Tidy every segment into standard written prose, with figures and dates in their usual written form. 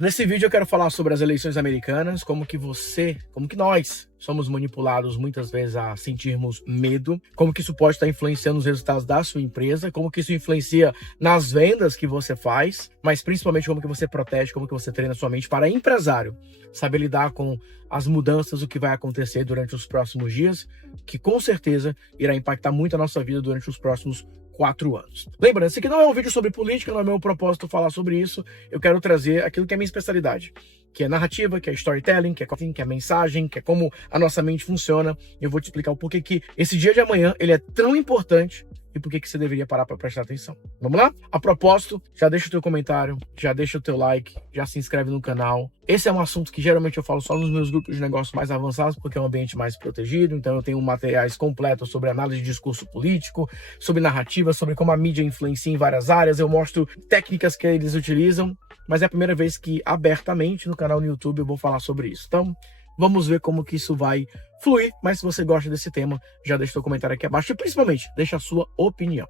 Nesse vídeo eu quero falar sobre as eleições americanas, como que nós somos manipulados muitas vezes a sentirmos medo, como que isso pode estar influenciando os resultados da sua empresa, como que isso influencia nas vendas que você faz, mas principalmente como que você protege, como que você treina sua mente para empresário, saber lidar com as mudanças, o que vai acontecer durante os próximos dias, que com certeza irá impactar muito a nossa vida durante os próximos 4 anos. Lembrando, esse aqui não é um vídeo sobre política, não é meu propósito falar sobre isso. Eu quero trazer aquilo que é minha especialidade, que é narrativa, que é storytelling, que é mensagem, que é como a nossa mente funciona. Eu vou te explicar o porquê que esse dia de amanhã ele é tão importante e por que você deveria parar para prestar atenção. Vamos lá? A propósito, já deixa o teu comentário, já deixa o teu like, já se inscreve no canal. Esse é um assunto que geralmente eu falo só nos meus grupos de negócios mais avançados, porque é um ambiente mais protegido, então eu tenho materiais completos sobre análise de discurso político, sobre narrativa, sobre como a mídia influencia em várias áreas, eu mostro técnicas que eles utilizam, mas é a primeira vez que abertamente no canal no YouTube eu vou falar sobre isso. Então, vamos ver como que isso vai fluir, mas se você gosta desse tema, já deixa seu comentário aqui abaixo e principalmente, deixa a sua opinião.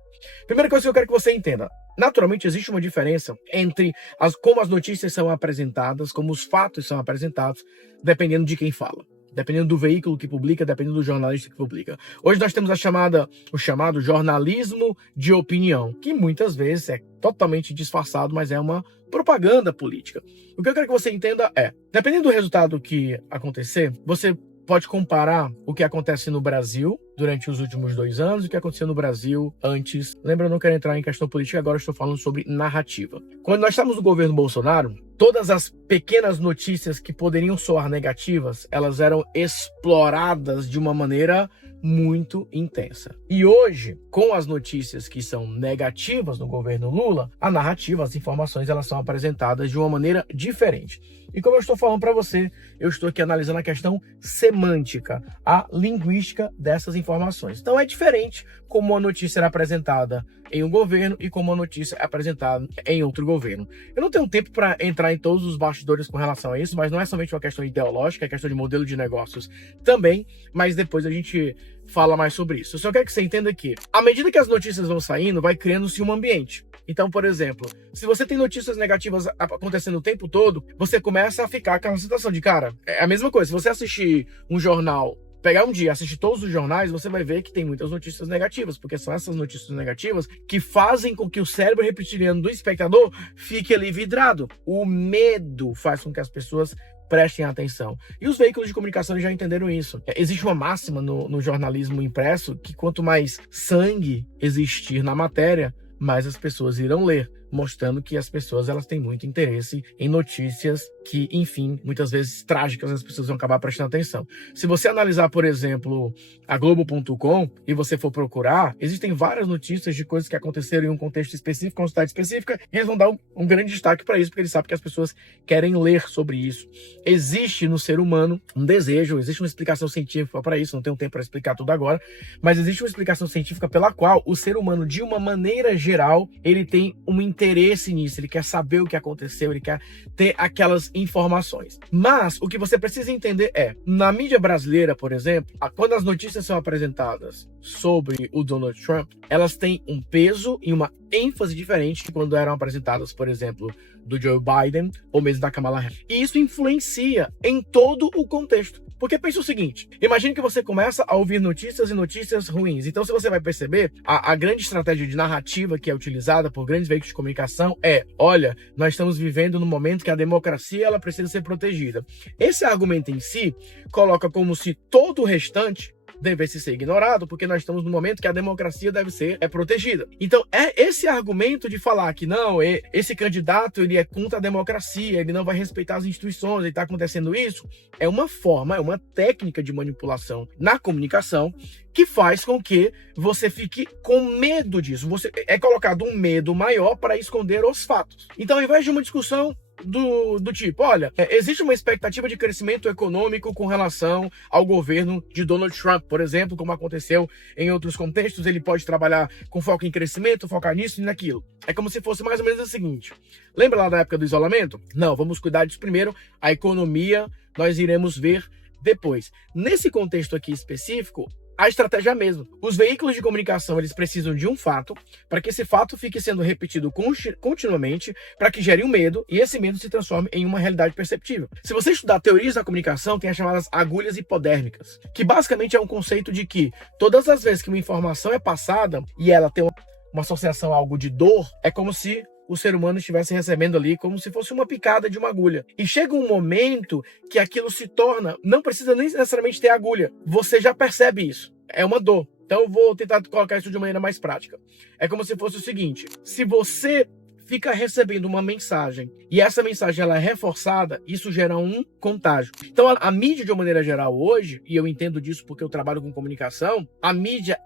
Primeira coisa que eu quero que você entenda, naturalmente existe uma diferença entre como as notícias são apresentadas, como os fatos são apresentados, dependendo de quem fala. Dependendo do veículo que publica, dependendo do jornalista que publica. Hoje nós temos o chamado jornalismo de opinião, que muitas vezes é totalmente disfarçado, mas é uma propaganda política. O que eu quero que você entenda é, dependendo do resultado que acontecer, você pode comparar o que acontece no Brasil durante os últimos 2 anos e o que aconteceu no Brasil antes. Lembra, eu não quero entrar em questão política, agora eu estou falando sobre narrativa. Quando nós estávamos no governo Bolsonaro, todas as pequenas notícias que poderiam soar negativas, elas eram exploradas de uma maneira muito intensa. E hoje, com as notícias que são negativas no governo Lula, a narrativa, as informações, elas são apresentadas de uma maneira diferente. E como eu estou falando para você, eu estou aqui analisando a questão semântica, a linguística dessas informações. Então é diferente como a notícia era apresentada em um governo e como a notícia é apresentada em outro governo. Eu não tenho tempo para entrar em todos os bastidores com relação a isso, mas não é somente uma questão ideológica, é questão de modelo de negócios também, mas depois a gente fala mais sobre isso. Eu só quero que você entenda que, à medida que as notícias vão saindo, vai criando-se um ambiente. Então, por exemplo, se você tem notícias negativas acontecendo o tempo todo, você começa a ficar com a situação de, cara, é a mesma coisa. Se você assistir um jornal, pegar um dia, assistir todos os jornais, você vai ver que tem muitas notícias negativas, porque são essas notícias negativas que fazem com que o cérebro reptiliano do espectador fique ali vidrado. O medo faz com que as pessoas prestem atenção. E os veículos de comunicação já entenderam isso. Existe uma máxima no jornalismo impresso que quanto mais sangue existir na matéria, mais as pessoas irão ler, mostrando que as pessoas elas têm muito interesse em notícias que, enfim, muitas vezes trágicas, as pessoas vão acabar prestando atenção. Se você analisar, por exemplo, a Globo.com e você for procurar, existem várias notícias de coisas que aconteceram em um contexto específico, uma cidade específica, e eles vão dar um grande destaque para isso, porque eles sabem que as pessoas querem ler sobre isso. Existe no ser humano um desejo, existe uma explicação científica para isso, não tenho tempo para explicar tudo agora, mas existe uma explicação científica pela qual o ser humano, de uma maneira geral, ele tem um interesse nisso, ele quer saber o que aconteceu, ele quer ter aquelas informações. Mas o que você precisa entender é, na mídia brasileira, por exemplo, quando as notícias são apresentadas sobre o Donald Trump, elas têm um peso e uma ênfase diferente de quando eram apresentadas, por exemplo, do Joe Biden ou mesmo da Kamala Harris. E isso influencia em todo o contexto. Porque pensa o seguinte, imagine que você começa a ouvir notícias e notícias ruins. Então, se você vai perceber, a grande estratégia de narrativa que é utilizada por grandes veículos de comunicação é, olha, nós estamos vivendo num momento que a democracia ela precisa ser protegida. Esse argumento em si coloca como se todo o restante devesse ser ignorado, porque nós estamos no momento que a democracia deve ser protegida. Então, é esse argumento de falar que não, esse candidato ele é contra a democracia, ele não vai respeitar as instituições, ele está acontecendo isso, é uma forma, é uma técnica de manipulação na comunicação que faz com que você fique com medo disso. É colocado um medo maior para esconder os fatos. Então, ao invés de uma discussão do tipo, olha, existe uma expectativa de crescimento econômico com relação ao governo de Donald Trump, por exemplo, como aconteceu em outros contextos, ele pode trabalhar com foco em crescimento, focar nisso e naquilo. É como se fosse mais ou menos o seguinte, lembra lá da época do isolamento? Não, vamos cuidar disso primeiro, a economia nós iremos ver depois. Nesse contexto aqui específico, a estratégia é a mesma. Os veículos de comunicação, eles precisam de um fato, para que esse fato fique sendo repetido continuamente, para que gere um medo, e esse medo se transforme em uma realidade perceptível. Se você estudar teorias da comunicação, tem as chamadas agulhas hipodérmicas, que basicamente é um conceito de que todas as vezes que uma informação é passada, e ela tem uma associação a algo de dor, é como se o ser humano estivesse recebendo ali como se fosse uma picada de uma agulha. E chega um momento que aquilo se torna, não precisa nem necessariamente ter agulha, você já percebe isso, é uma dor. Então eu vou tentar colocar isso de uma maneira mais prática. É como se fosse o seguinte: se você fica recebendo uma mensagem e essa mensagem ela é reforçada, isso gera um contágio. Então a mídia de uma maneira geral hoje, e eu entendo disso porque eu trabalho com comunicação, a mídia,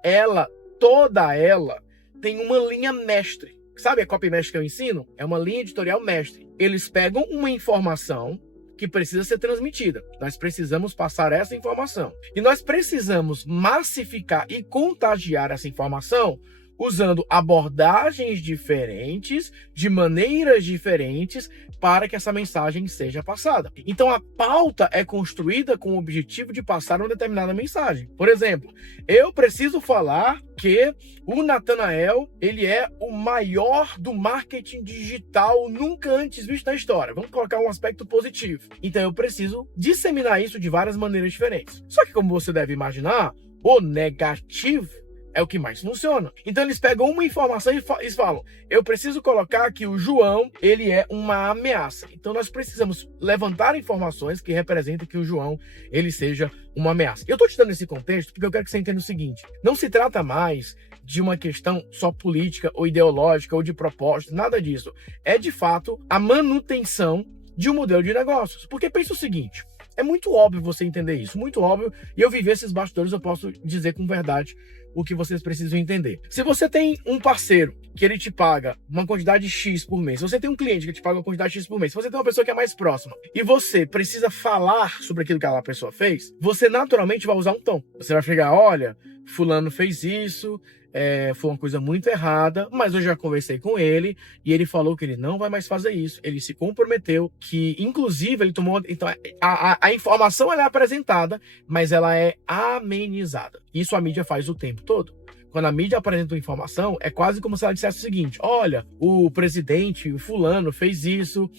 toda ela tem uma linha mestre. Sabe a copy mestre que eu ensino? É uma linha editorial mestre. Eles pegam uma informação que precisa ser transmitida. Nós precisamos passar essa informação. E nós precisamos massificar e contagiar essa informação usando abordagens diferentes, de maneiras diferentes, para que essa mensagem seja passada. Então a pauta é construída com o objetivo de passar uma determinada mensagem. Por exemplo, eu preciso falar que o Nathanael, ele é o maior do marketing digital nunca antes visto na história. Vamos colocar um aspecto positivo. Então eu preciso disseminar isso de várias maneiras diferentes. Só que, como você deve imaginar, o negativo é o que mais funciona. Então eles pegam uma informação e eles falam: eu preciso colocar que o João, ele é uma ameaça. Então nós precisamos levantar informações que representem que o João, ele seja uma ameaça. Eu estou te dando esse contexto porque eu quero que você entenda o seguinte: não se trata mais de uma questão só política ou ideológica ou de propósito, nada disso. É de fato a manutenção de um modelo de negócios. Porque pensa o seguinte: é muito óbvio você entender isso, muito óbvio, e eu viver esses bastidores, eu posso dizer com verdade o que vocês precisam entender. Se você tem um parceiro que ele te paga uma quantidade X por mês, se você tem um cliente que te paga uma quantidade X por mês, se você tem uma pessoa que é mais próxima e você precisa falar sobre aquilo que aquela pessoa fez, você naturalmente vai usar um tom. Você vai chegar: olha, fulano fez isso, foi uma coisa muito errada, mas eu já conversei com ele e ele falou que ele não vai mais fazer isso. Ele se comprometeu, que inclusive ele tomou. Então a informação ela é apresentada, mas ela é amenizada. Isso a mídia faz o tempo todo. Quando a mídia apresenta uma informação, é quase como se ela dissesse o seguinte: olha, o presidente, o fulano, fez isso,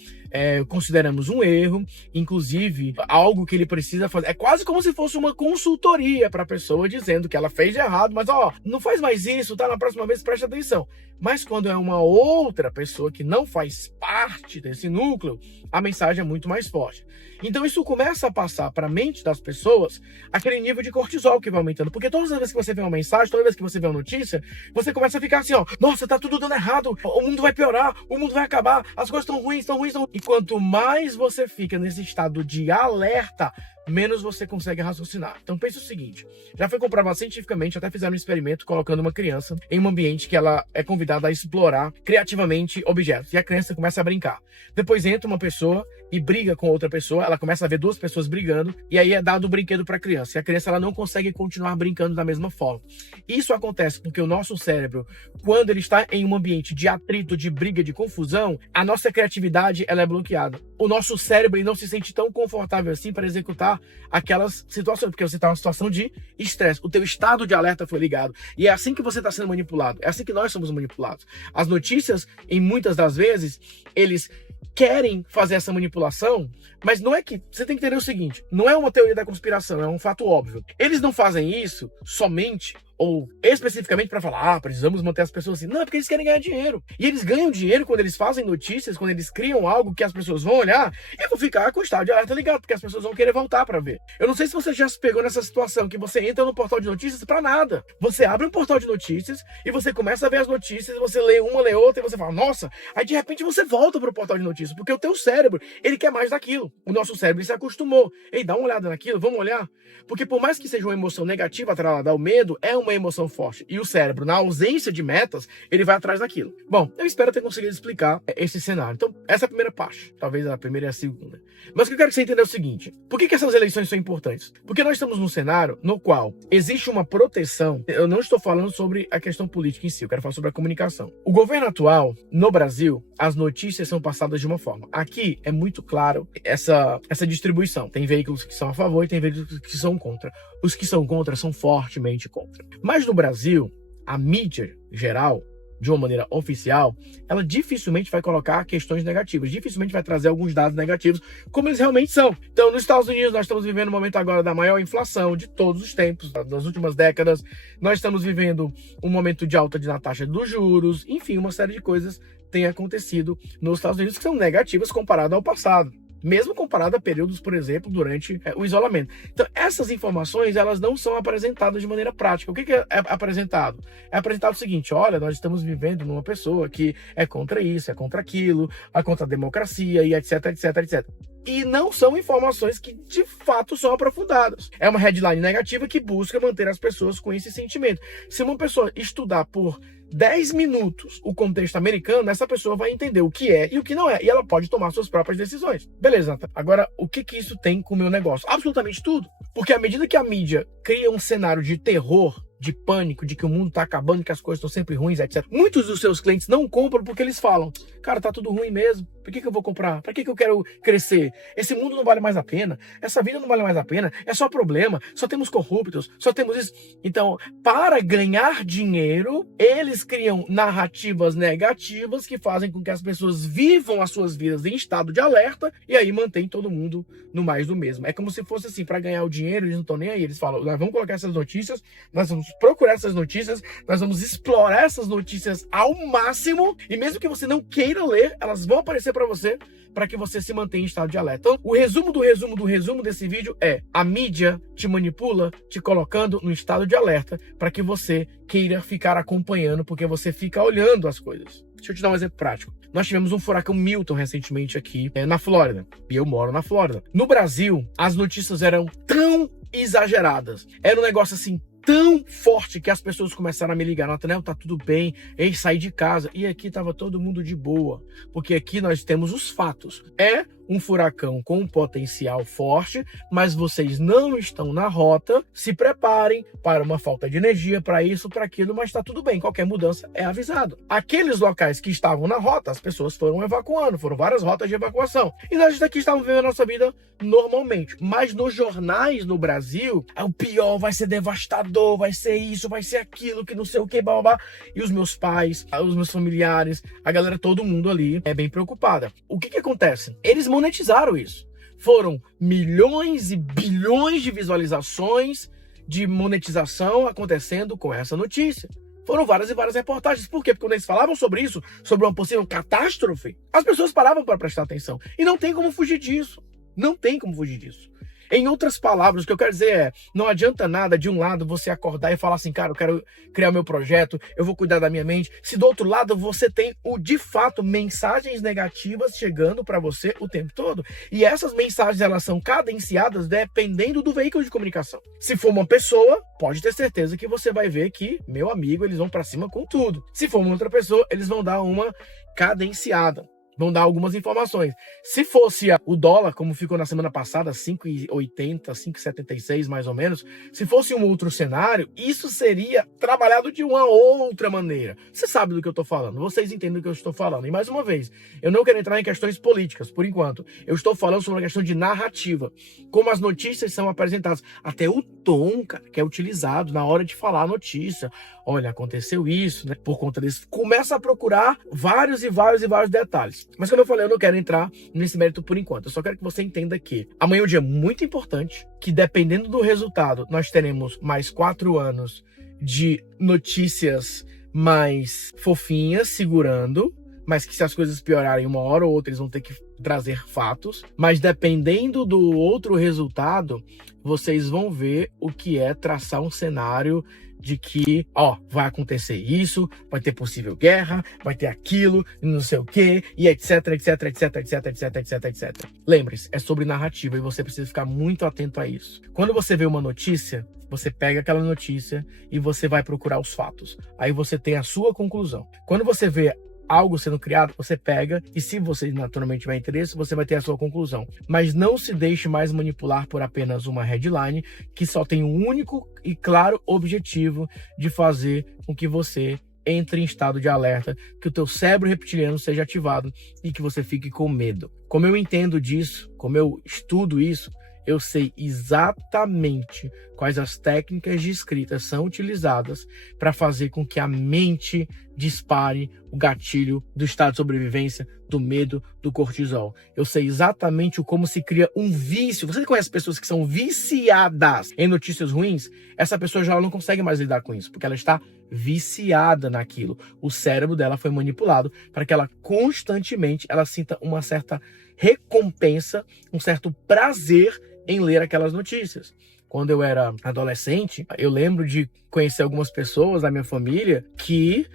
consideramos um erro, inclusive algo que ele precisa fazer. É quase como se fosse uma consultoria para a pessoa, dizendo que ela fez de errado, mas não faz mais isso, tá? Na próxima vez preste atenção. Mas quando é uma outra pessoa que não faz parte desse núcleo, a mensagem é muito mais forte. Então isso começa a passar para a mente das pessoas aquele nível de cortisol que vai aumentando. Porque todas as vezes que você vê uma mensagem, toda vez que você vê uma notícia, você começa a ficar assim: nossa, tá tudo dando errado, o mundo vai piorar, o mundo vai acabar, as coisas estão ruins, estão ruins, estão ruins. E quanto mais você fica nesse estado de alerta, menos você consegue raciocinar. Então pense o seguinte: já foi comprovado cientificamente, até fizeram um experimento colocando uma criança em um ambiente que ela é convidada a explorar criativamente objetos, e a criança começa a brincar. Depois entra uma pessoa e briga com outra pessoa, ela começa a ver duas pessoas brigando, e aí é dado o brinquedo para a criança, e a criança ela não consegue continuar brincando da mesma forma. Isso acontece porque o nosso cérebro, quando ele está em um ambiente de atrito, de briga, de confusão, a nossa criatividade ela é bloqueada. O nosso cérebro ele não se sente tão confortável assim para executar aquelas situações, porque você está em uma situação de estresse, o teu estado de alerta foi ligado, e é assim que você está sendo manipulado, é assim que nós somos manipulados. As notícias, em muitas das vezes, eles querem fazer essa manipulação, mas não é que... Você tem que entender o seguinte: não é uma teoria da conspiração, é um fato óbvio. Eles não fazem isso somente ou especificamente para falar: precisamos manter as pessoas assim. Não, é porque eles querem ganhar dinheiro. E eles ganham dinheiro quando eles fazem notícias, quando eles criam algo que as pessoas vão olhar e vão ficar com o estado de alerta ligado, porque as pessoas vão querer voltar para ver. Eu não sei se você já se pegou nessa situação que você entra no portal de notícias para nada. Você abre um portal de notícias e você começa a ver as notícias, e você lê uma, lê outra, e você fala: nossa, aí de repente você volta pro portal de notícias, porque o teu cérebro, ele quer mais daquilo. O nosso cérebro se acostumou. Ei, dá uma olhada naquilo, vamos olhar. Porque por mais que seja uma emoção negativa atrelada ao medo, é uma uma emoção forte. E o cérebro, na ausência de metas, ele vai atrás daquilo. Bom, eu espero ter conseguido explicar esse cenário. Então, essa é a primeira parte. Talvez a primeira e a segunda. Mas o que eu quero que você entenda é o seguinte. Por que essas eleições são importantes? Porque nós estamos num cenário no qual existe uma proteção. Eu não estou falando sobre a questão política em si. Eu quero falar sobre a comunicação. O governo atual, no Brasil, as notícias são passadas de uma forma. Aqui é muito claro essa distribuição. Tem veículos que são a favor e tem veículos que são contra. Os que são contra são fortemente contra. Mas no Brasil, a mídia geral, de uma maneira oficial, ela dificilmente vai colocar questões negativas, dificilmente vai trazer alguns dados negativos, como eles realmente são. Então, nos Estados Unidos, nós estamos vivendo um momento agora da maior inflação de todos os tempos, das últimas décadas. Nós estamos vivendo um momento de alta na taxa dos juros, enfim, uma série de coisas tem acontecido nos Estados Unidos que são negativas comparado ao passado. Mesmo comparado a períodos, por exemplo, durante o isolamento. Então, essas informações, elas não são apresentadas de maneira prática. O que é apresentado? É apresentado o seguinte: olha, nós estamos vivendo numa pessoa que é contra isso, é contra aquilo, é contra a democracia e etc, etc, etc. E não são informações que, de fato, são aprofundadas. É uma headline negativa que busca manter as pessoas com esse sentimento. Se uma pessoa estudar por 10 minutos o contexto americano, essa pessoa vai entender o que é e o que não é. E ela pode tomar suas próprias decisões. Beleza, Nathan. Agora, o que isso tem com o meu negócio? Absolutamente tudo. Porque à medida que a mídia cria um cenário de terror, de pânico, de que o mundo tá acabando, que as coisas estão sempre ruins, etc. Muitos dos seus clientes não compram porque eles falam: cara, tá tudo ruim mesmo. Por que eu vou comprar? Pra que eu quero crescer? Esse mundo não vale mais a pena. Essa vida não vale mais a pena. É só problema. Só temos corruptos. Só temos isso. Então, para ganhar dinheiro, eles criam narrativas negativas que fazem com que as pessoas vivam as suas vidas em estado de alerta e aí mantém todo mundo no mais do mesmo. É como se fosse assim, para ganhar o dinheiro, eles não estão nem aí. Eles falam: nós vamos colocar essas notícias, nós vamos procurar essas notícias, nós vamos explorar essas notícias ao máximo, e mesmo que você não queira ler, elas vão aparecer para você, para que você se mantenha em estado de alerta. Então, o resumo do resumo do resumo desse vídeo é: a mídia te manipula, te colocando no estado de alerta, para que você queira ficar acompanhando, porque você fica olhando as coisas. Deixa eu te dar um exemplo prático. Nós tivemos um furacão Milton recentemente aqui na Flórida, e eu moro na Flórida. No Brasil, as notícias eram tão exageradas, era um negócio assim tão forte que as pessoas começaram a me ligar: Nathanael, tá tudo bem, ei, saí de casa. E aqui tava todo mundo de boa, porque aqui nós temos os fatos. É um furacão com um potencial forte, mas vocês não estão na rota. Se preparem para uma falta de energia, para isso, para aquilo, mas tá tudo bem, qualquer mudança é avisado. Aqueles locais que estavam na rota, as pessoas foram evacuando, foram várias rotas de evacuação. E nós daqui estávamos vivendo a nossa vida normalmente. Mas nos jornais no Brasil, o pior, vai ser devastador, vai ser isso, vai ser aquilo, que não sei o que, blá, blá, blá. E os meus pais, os meus familiares, a galera, todo mundo ali é bem preocupada. O que acontece? Eles monetizaram isso. Foram milhões e bilhões de visualizações, de monetização acontecendo com essa notícia. Foram várias e várias reportagens. Por quê? Porque quando eles falavam sobre isso, sobre uma possível catástrofe, as pessoas paravam para prestar atenção. E não tem como fugir disso. Não tem como fugir disso. Em outras palavras, o que eu quero dizer é: não adianta nada de um lado você acordar e falar assim: cara, eu quero criar meu projeto, eu vou cuidar da minha mente, se do outro lado você tem de fato mensagens negativas chegando para você o tempo todo. E essas mensagens, elas são cadenciadas dependendo do veículo de comunicação. Se for uma pessoa, pode ter certeza que você vai ver que, meu amigo, eles vão para cima com tudo. Se for uma outra pessoa, eles vão dar uma cadenciada. Vão dar algumas informações. Se fosse o dólar, como ficou na semana passada, 5,80, 5,76 mais ou menos, se fosse um outro cenário, isso seria trabalhado de uma outra maneira. Você sabe do que eu estou falando, vocês entendem do que eu estou falando. E mais uma vez, eu não quero entrar em questões políticas, por enquanto. Eu estou falando sobre uma questão de narrativa, como as notícias são apresentadas. Até o tom, cara, que é utilizado na hora de falar a notícia. Olha, aconteceu isso, né? Por conta disso. Começa a procurar vários e vários e vários detalhes. Mas como eu falei, eu não quero entrar nesse mérito por enquanto. Eu só quero que você entenda que amanhã é um dia muito importante, que dependendo do resultado, nós teremos mais 4 anos de notícias mais fofinhas, segurando, mas que se as coisas piorarem uma hora ou outra, eles vão ter que trazer fatos. Mas dependendo do outro resultado, vocês vão ver o que é traçar um cenário de que, vai acontecer isso, vai ter possível guerra, vai ter aquilo, não sei o quê, e etc, etc, etc, etc, etc, etc, etc. Lembre-se, é sobre narrativa e você precisa ficar muito atento a isso. Quando você vê uma notícia, você pega aquela notícia e você vai procurar os fatos. Aí você tem a sua conclusão. Quando você vê algo sendo criado, você pega e se você naturalmente tiver interesse, você vai ter a sua conclusão. Mas não se deixe mais manipular por apenas uma headline que só tem um único e claro objetivo de fazer com que você entre em estado de alerta, que o teu cérebro reptiliano seja ativado e que você fique com medo. Como eu entendo disso, como eu estudo isso, eu sei exatamente quais as técnicas de escrita são utilizadas para fazer com que a mente dispare o gatilho do estado de sobrevivência, do medo, do cortisol. Eu sei exatamente como se cria um vício. Você conhece pessoas que são viciadas em notícias ruins? Essa pessoa já não consegue mais lidar com isso, porque ela está viciada naquilo. O cérebro dela foi manipulado para que ela constantemente sinta uma certa recompensa, um certo prazer em ler aquelas notícias. Quando eu era adolescente, eu lembro de conhecer algumas pessoas da minha família que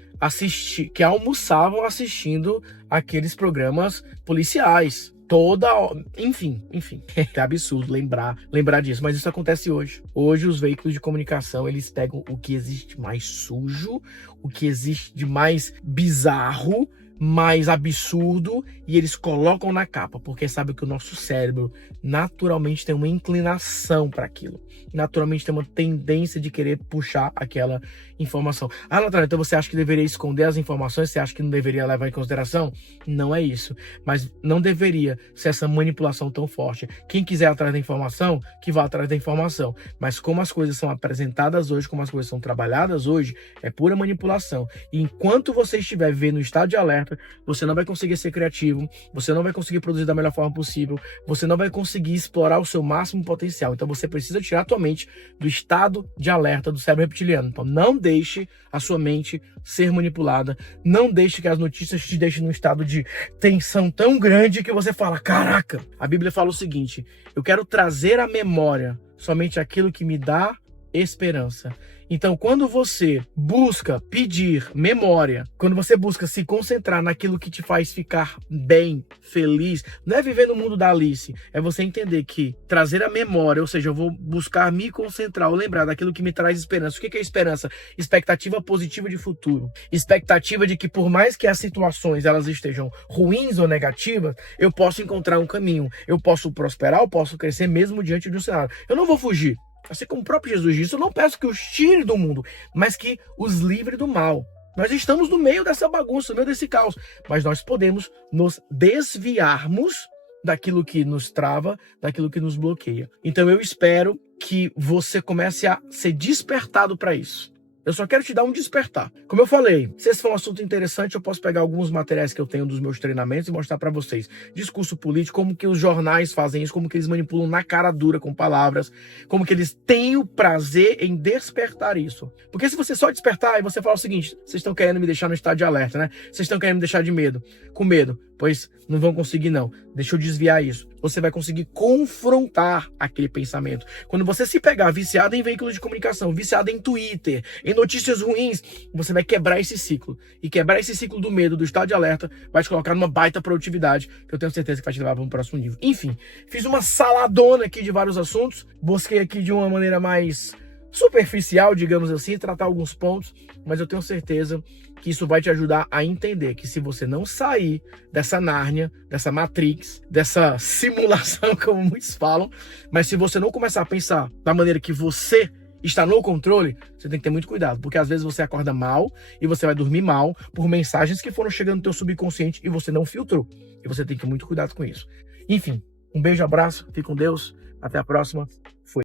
almoçavam assistindo aqueles programas policiais. Enfim, é absurdo lembrar disso, mas isso acontece hoje. Hoje os veículos de comunicação, eles pegam o que existe de mais sujo, o que existe de mais bizarro, mais absurdo, e eles colocam na capa, porque sabe que o nosso cérebro naturalmente tem uma inclinação para aquilo, naturalmente tem uma tendência de querer puxar aquela informação. Natália, então você acha que deveria esconder as informações? Você acha que não deveria levar em consideração? Não é isso, mas não deveria ser essa manipulação tão forte. Quem quiser atrás da informação, que vá atrás da informação, mas como as coisas são apresentadas hoje, como as coisas são trabalhadas hoje, é pura manipulação. E enquanto você estiver vivendo no estado de alerta, você não vai conseguir ser criativo, você não vai conseguir produzir da melhor forma possível, você não vai conseguir explorar o seu máximo potencial. Então você precisa tirar a tua mente do estado de alerta do cérebro reptiliano. Então não deixe a sua mente ser manipulada, não deixe que as notícias te deixem num estado de tensão tão grande que você fala, caraca! A Bíblia fala o seguinte: eu quero trazer à memória somente aquilo que me dá esperança. Então, quando você busca pedir memória, quando você busca se concentrar naquilo que te faz ficar bem, feliz, não é viver no mundo da Alice, é você entender que trazer a memória, ou seja, eu vou buscar me concentrar ou lembrar daquilo que me traz esperança. O que é esperança? Expectativa positiva de futuro. Expectativa de que por mais que as situações elas estejam ruins ou negativas, eu posso encontrar um caminho, eu posso prosperar, eu posso crescer mesmo diante de um cenário. Eu não vou fugir. Assim como o próprio Jesus disse, eu não peço que os tire do mundo, mas que os livre do mal. Nós estamos no meio dessa bagunça, no meio desse caos, mas nós podemos nos desviarmos daquilo que nos trava, daquilo que nos bloqueia. Então eu espero que você comece a ser despertado para isso. Eu só quero te dar um despertar. Como eu falei, se esse for um assunto interessante, eu posso pegar alguns materiais que eu tenho dos meus treinamentos e mostrar para vocês. Discurso político, como que os jornais fazem isso, como que eles manipulam na cara dura com palavras, como que eles têm o prazer em despertar isso. Porque se você só despertar e você falar o seguinte, vocês estão querendo me deixar no estado de alerta, né? Vocês estão querendo me deixar com medo, pois não vão conseguir não. Deixa eu desviar isso. Você vai conseguir confrontar aquele pensamento. Quando você se pegar viciado em veículos de comunicação, viciado em Twitter, em notícias ruins, você vai quebrar esse ciclo. E quebrar esse ciclo do medo, do estado de alerta, vai te colocar numa baita produtividade, que eu tenho certeza que vai te levar para um próximo nível. Enfim, fiz uma saladona aqui de vários assuntos. Busquei aqui de uma maneira mais superficial, digamos assim, tratar alguns pontos, mas eu tenho certeza que isso vai te ajudar a entender que se você não sair dessa Nárnia, dessa Matrix, dessa simulação, como muitos falam, mas se você não começar a pensar da maneira que você está no controle, você tem que ter muito cuidado, porque às vezes você acorda mal e você vai dormir mal por mensagens que foram chegando no teu subconsciente e você não filtrou. E você tem que ter muito cuidado com isso. Enfim, um beijo, abraço, fique com Deus, até a próxima. Fui.